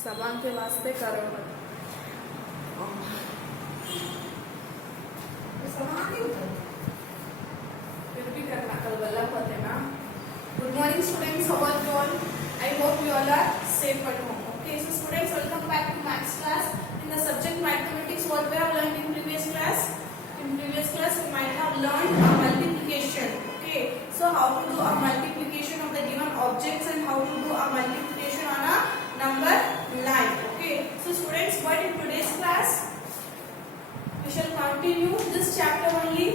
सभा के वास्ते करो फिर भी करना कल वाला पता ना. Good morning students, how are you all? I hope you all are safe at home. Okay, so students, welcome back to maths class. In the subject mathematics, what we have learned in previous class? In previous class, we might have learned a multiplication. Okay, so how to do a multiplication of the given objects and how to do a multiplication on a number line. Okay, so students, but in today's class, we shall continue this chapter only.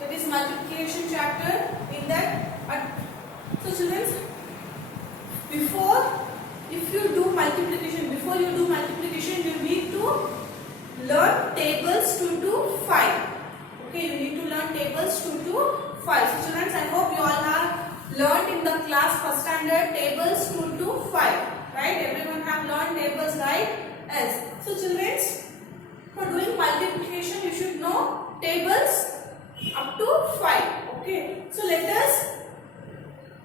That is multiplication chapter. In that, so children, before you do multiplication, you need to learn tables 2 to 5. Okay, you need to learn tables 2 to 5. So children, I hope you all have learned in the class first standard tables 2 to 5. Right? Everyone have learned tables, right? Yes. So children, for doing multiplication, you should know tables up to 5. Okay, so let us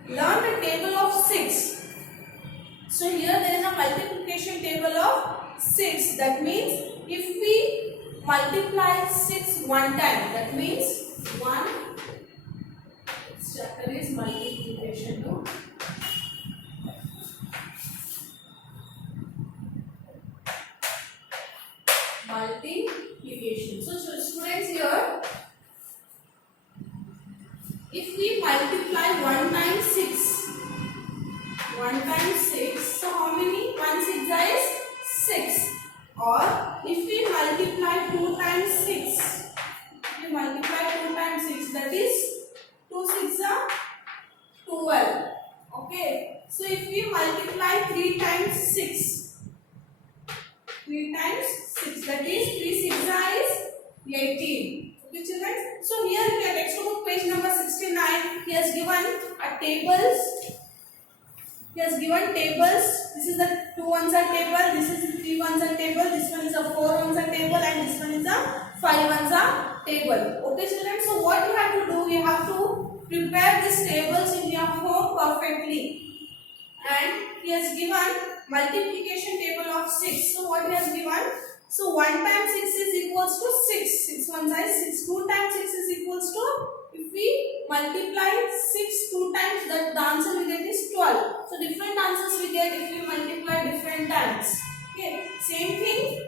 learn the table of 6. So here there is a multiplication table of 6. That means if we multiply 6 one time, that means 1. This chapter is multiplication. No? Multiplication. So students, here if we multiply 1 times 6, so how many? 1 6 is 6. Or if we multiply 2 times 6, that is 2 6 are 12. Okay, so if we multiply 3 times 6, that is 3 6 is 18. Okay children, so here in your textbook page number 69, he has given a tables. This is the 2 ones are table, this is the 3 ones are table, this one is a 4 ones are table, and this one is a 5 ones are table. Okay children, so what you have to do, you have to prepare these tables in your home perfectly. And he has given multiplication table of 6. So what he has given? So 1 times 6 is equals to 6. 6 ones is 6. 2 times 6 is equals to, if we multiply 6 2 times, that the answer we get is 12. So different answers we get if we multiply different times. Okay. Same thing.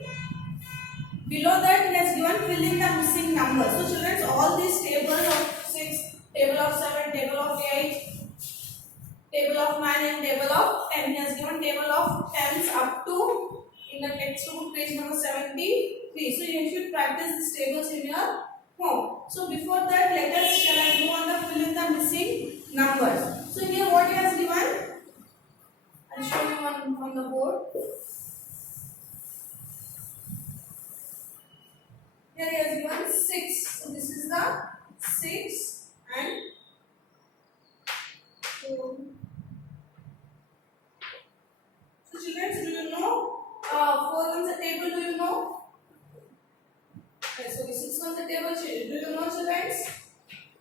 Below that he has given fill in the missing numbers. So children, all these tables of 6, table of 7, table of 8, table of 9 and table of 10. He has given table of 10s up to in the textbook page number 73. So you should practice these tables in your home. So before that, let us shall I go on the fill in the missing numbers. So here what he has given, I'll show you on the board. Here he has given 6. So this is the 6 and 4. So children, do you know 4 ones a table? Do you know? Okay, so this is on the table. Do you know children?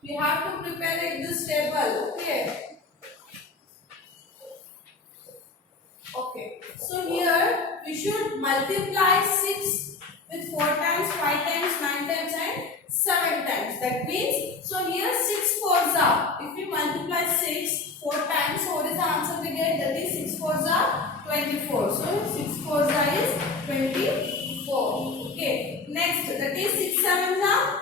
We have to prepare like this table. Okay. Okay. So here we should multiply 6 with 4 times, 5 times, 9 times and 7 times. That means, so here 6 4s are. If we multiply 6 4 times, so what is the answer we get? That is 6 4s are 24. So 6 4s are is 24. Okay. Next, that is 6 7s are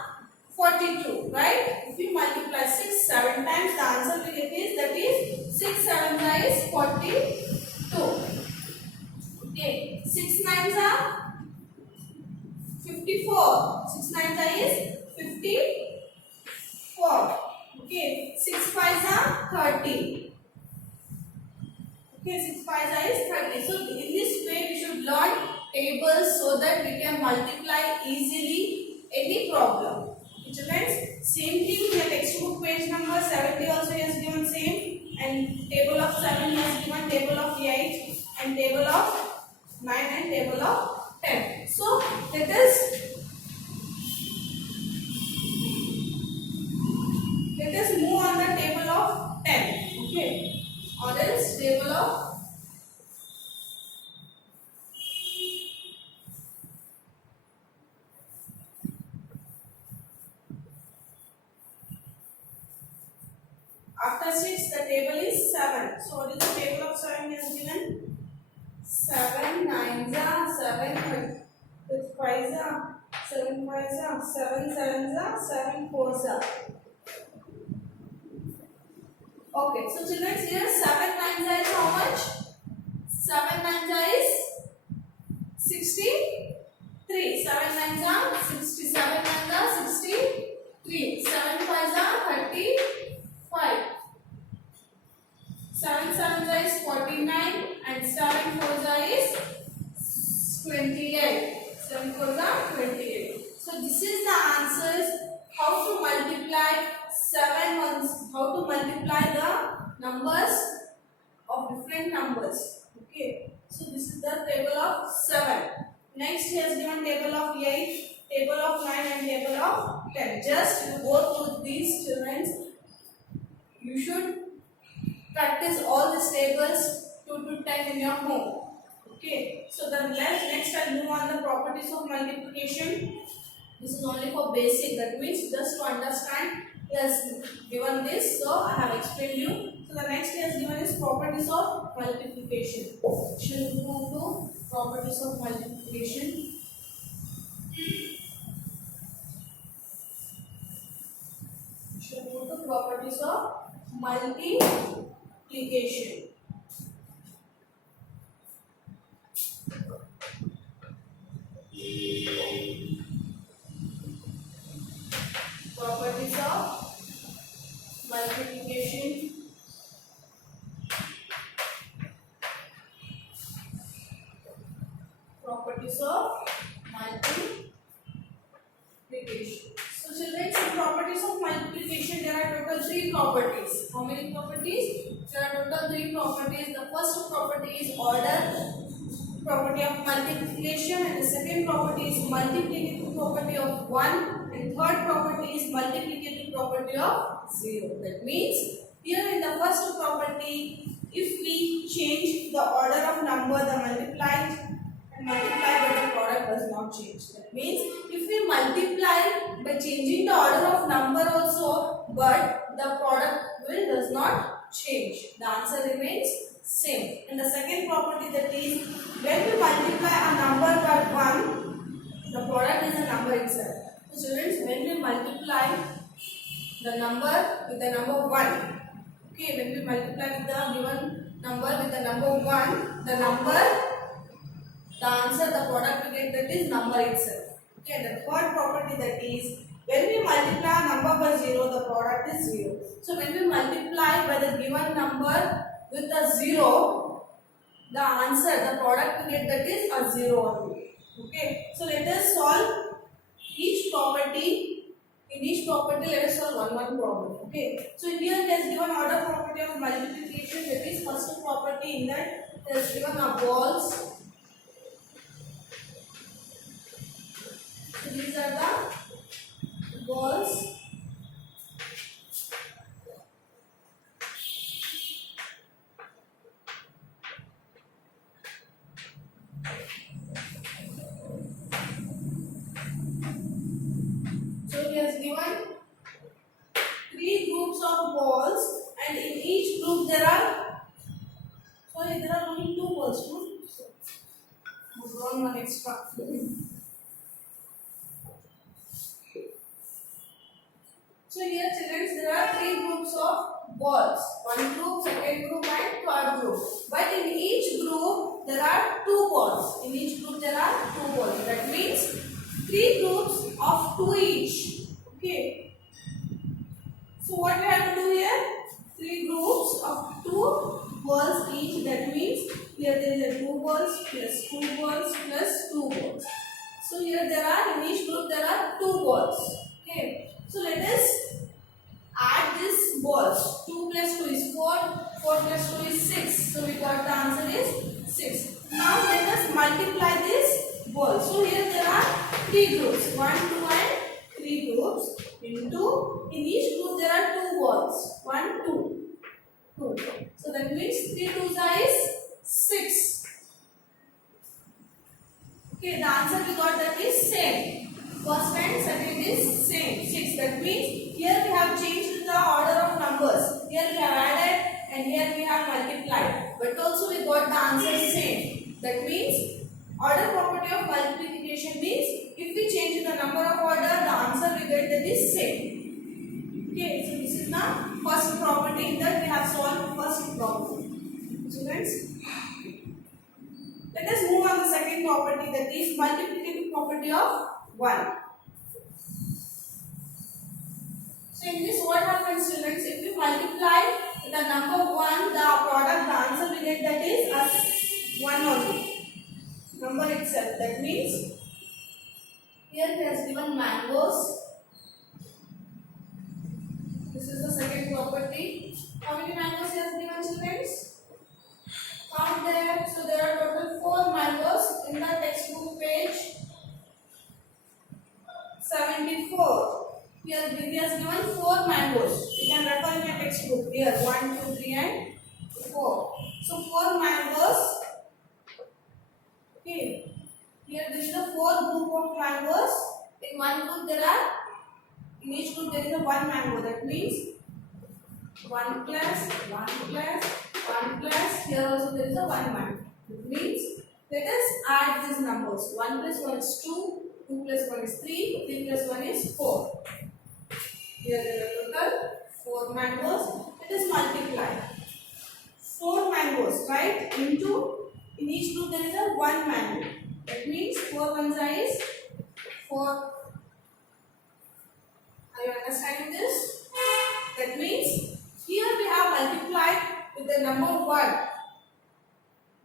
42. Right? If we multiply 6 7 times, the answer we get is, that is 6 7s are is 42. Okay. 6 9s are 54. 6 9s are is 54. Okay. 6 5s are 30. Okay, 6 5s is 30. So in this way we should learn tables so that we can multiply easily any problem. Children, same thing in the textbook page number 70 also he has given same, and table of 7 he has given, table of 8 and table of 9 and table of 10. So let us move on the table of 10. Okay, or else table of what is the table of 7 he has given? 7 nines are 7 with 5s are 7 5s are 7 7s are 7 4s are. Okay, so children here 7 nines are is how much? 7 nines are is 63. 7 nines are 67 nines are 63. 7 5s are 35. 7 sevens are is 49 and 7 fours are is 28. 7 fours are 28. So this is the answers how to multiply 7 ones, how to multiply the numbers of different numbers. Okay. So this is the table of 7. Next he has given table of 8, table of 9 and table of 10. Just you go through these children. You should practice all these tables 2 to 10 in your home. Okay. So the next I'll move on the properties of multiplication. This is only for basic. That means just to understand. He has given this, so I have explained you. So the next he has given is properties of multiplication. Should we move to properties of multiplication? Should move to properties of multiplication. Properties of multiplication. Properties of multiplication. So children, in properties of multiplication there are total 3 properties. How many properties? There are total 3 properties. The first property is order property of multiplication, and the second property is multiplicative property of 1, and third property is multiplicative property of 0. That means here in the first property, if we change the order of number, the multiplied but the product does not change. That means if we multiply by changing the order of number also, but the product does not change, the answer remains same. And the second property, that is when we multiply a number by 1, the product is a number itself. So children, when we multiply the number with the number 1, okay, when we multiply with the given number with the number 1, the answer, the product we get, that is number itself. Okay, the third property, that is when we multiply a number by 0, the product is 0. So when we multiply by the given number with the 0, the answer, the product we get, that is a 0 only. Okay, so let us solve each property. In each property, let us solve one problem. Okay, so here it has given order property of multiplication. That is first property. In that it has given a balls. So these are the balls. So he has given 3 groups of balls, and in each group there are only 2 balls. No? So we've drawn one extra. So here children, there are 3 groups of balls. One group, second group and third group. But in each group there are 2 balls. In each group there are 2 balls. That means 3 groups of 2 each. Okay. So what we have to do here? 3 groups of 2 balls each. That means here there is a 2 balls plus 2 balls plus 2 balls. So here there are, in each group there are 2 balls. Okay. So let us add these balls. 2 plus 2 is 4. 4 plus 2 is 6. So we got the answer is 6. Now let us multiply this balls. So here there are 3 groups. 1, 2 and 3 groups. Into, in each group there are 2 balls. 1, 2. 2. So that means 3 2s is 6. Okay, the answer we got, that is same. First and second is same, 6. That means here we have changed the order of numbers. Here we have added and here we have multiplied, but also we got the answer same. That means order property of multiplication means if we change the number of order, the answer we get that is same. Okay, so this is the first property that we have solved first problem. Students, let us move on to the second property, that is multiplicative property of 1. So in this what happens, students, if we multiply the number 1, the product, the answer we get that is as 1 only. Number itself. That means here he has given mangoes. This is the second property. How many mangoes he has given, students? Count there. So there are total 4 mangoes in the textbook page 74. Here he has given 4 mangoes. You can refer in your textbook. Here 1, 2, 3 and 4. So 4 mangoes. Okay. Here this is the 4 group of mangoes. In one group in each group there is a 1 mango. That means 1 plus 1 plus 1 plus. Here also there is a 1 mango. It means let us add these numbers. 1 plus 1 is 2. 2 plus 1 is 3. 3 plus 1 is 4. Here there are total 4 mangoes. Let us multiply 4 mangoes, right? Into in each group there is a 1 mango. That means 4 ones is 4. Are you understanding this? That means here we have multiplied with the number 1.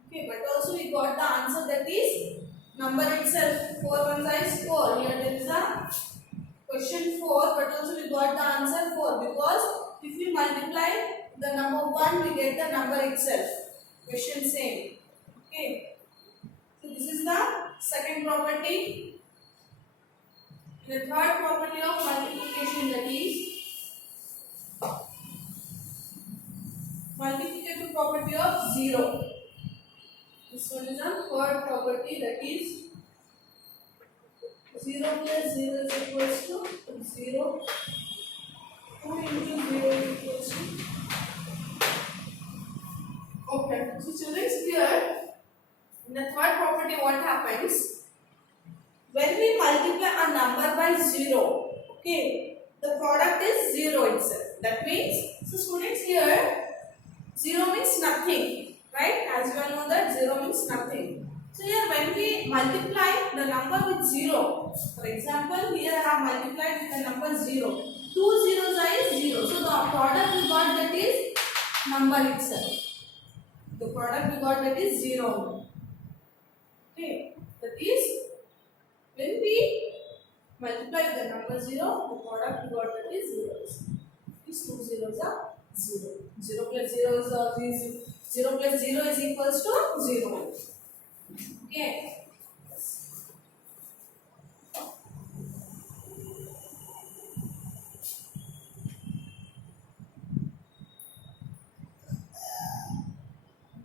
Okay, but also we got the answer, that is number itself. 4 ones is 4. Here there is a question 4, but also we got the answer 4, because if we multiply the number 1, we get the number itself. Question same. Okay. So this is the second property. The third property of multiplication, that is multiplicative property of 0. This one is a third property, that is 0 plus 0 is equals to 0. 2 into 0 is equals to. Okay, so students, here in the third property what happens? When we multiply a number by 0, okay, the product is 0 itself. That means, so students, here 0 means nothing, right? As you all know that 0 means nothing. So here when we multiply the number with 0, for example, here I have multiplied with the number 0. 2 zeros is 0. So the product we got, that is number itself. The product we got, that is 0. Okay, that is when we multiply the number 0, the product we got, that is 0. These 2 zeros are 0. 0 plus 0 is 0 plus 0 is equals to 0. Okay.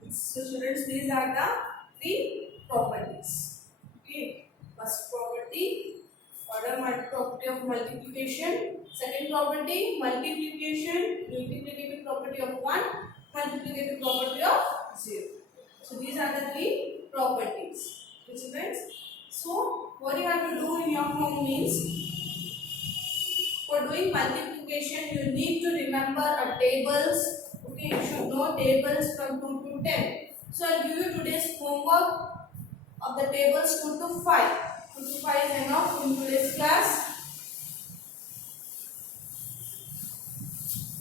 So students, these are the 3 properties. Okay. First property, order property of multiplication. Second property, multiplication, multiplicative property of 1, multiplicative property of 0. So these are the 3 properties. Okay, students. So what you have to do in your home means, for doing multiplication you need to remember a tables. Okay, you should know tables from 2 to 10. So I'll give you today's homework of the tables 2 to 5. 2 to 5 is enough in today's class.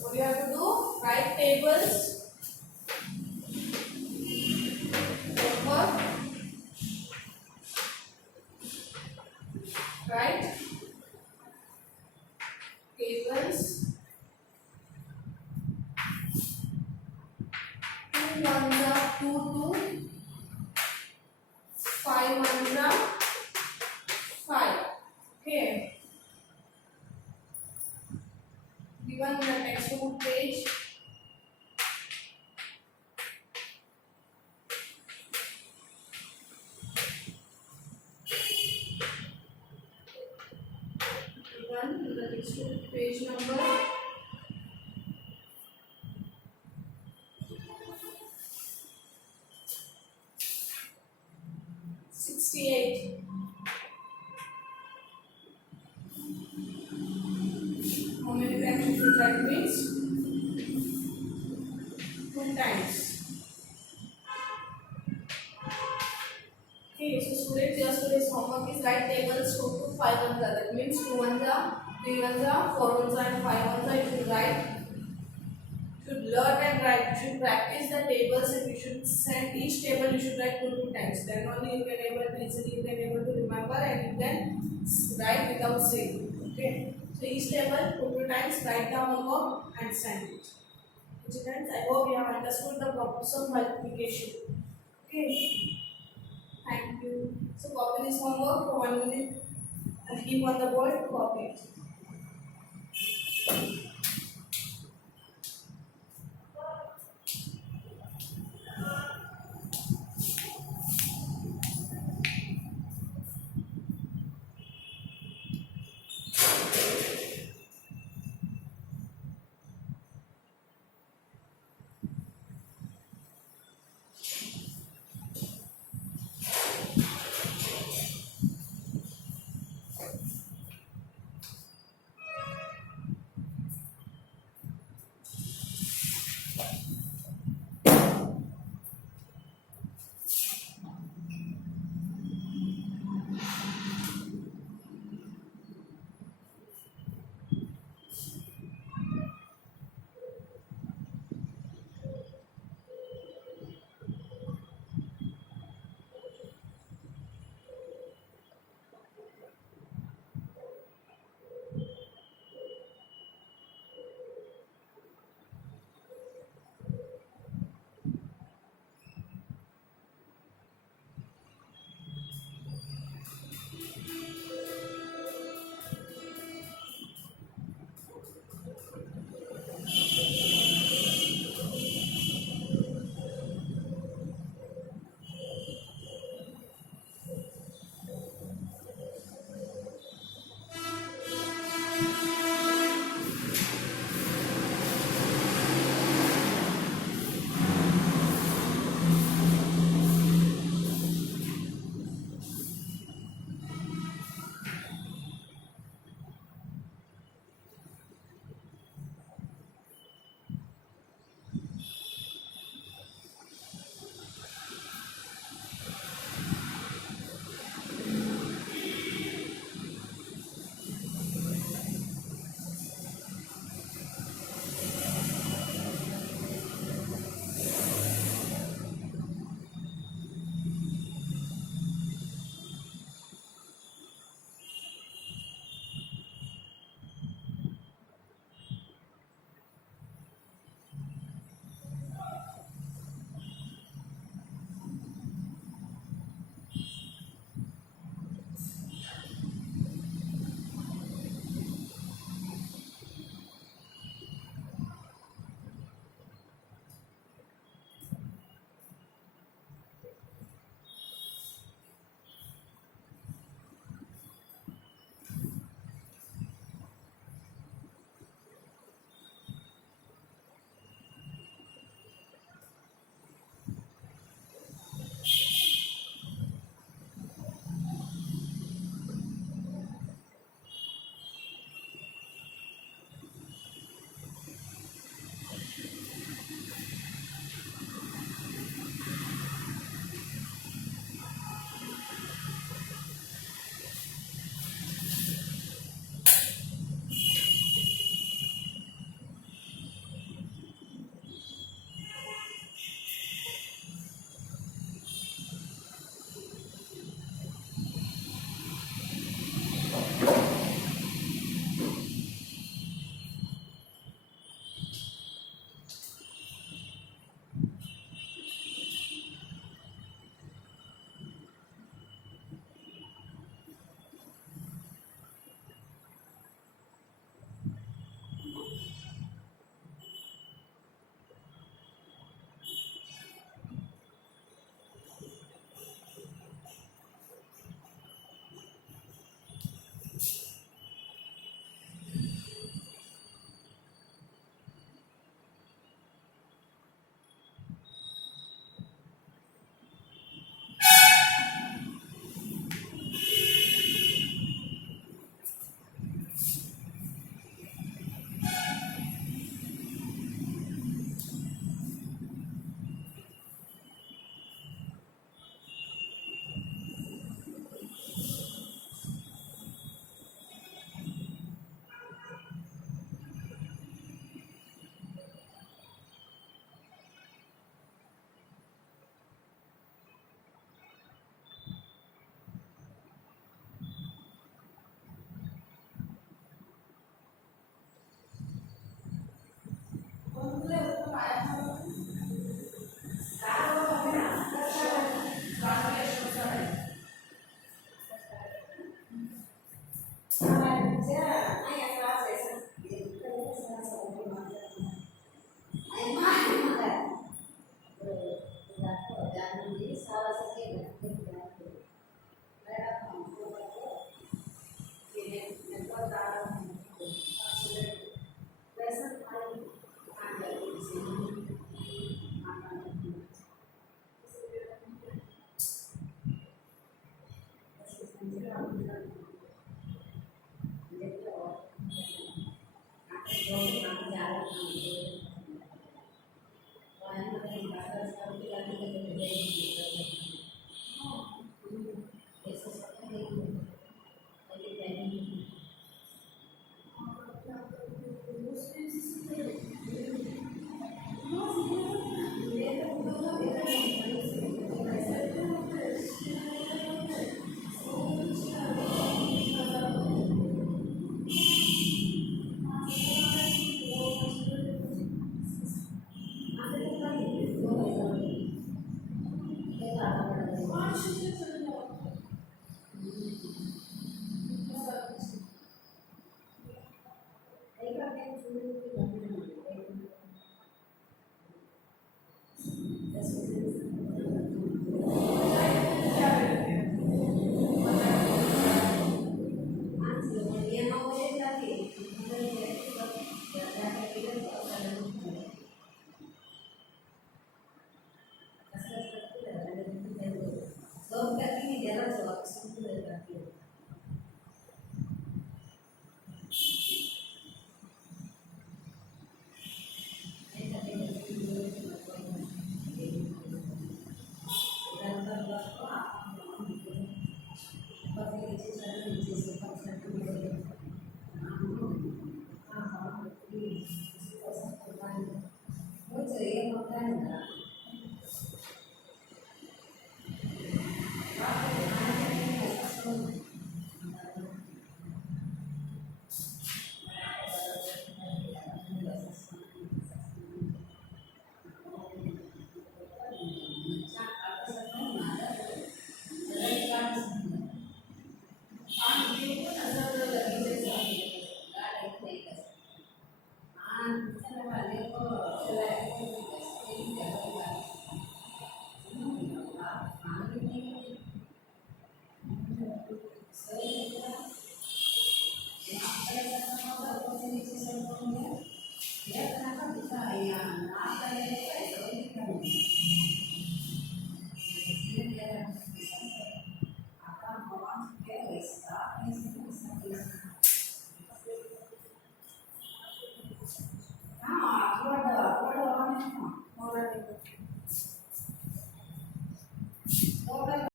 What you have to do? Write tables. Homework. Write tables. 2 ones are 2 to 5 ones are 5. Okay. Given the textbook page. Given the textbook page number 68. How many times you should write means 2 times. Okay, so students, your today's homework is write tables 2 to 5 ones. That means 2 ones are, 3 ones are, 4 ones are, and 5 ones are. You should write. Should learn and write. You should practice the tables, and you should send each table. You should write 2 times. Then only you can able to easily you can able to remember, and you can write without saying. Okay. So each table 2 times. Write the homework and send it. Students, I hope you have understood the process of multiplication. Okay. Thank you. So copy this homework for 1 minute and keep on the board. Copy it.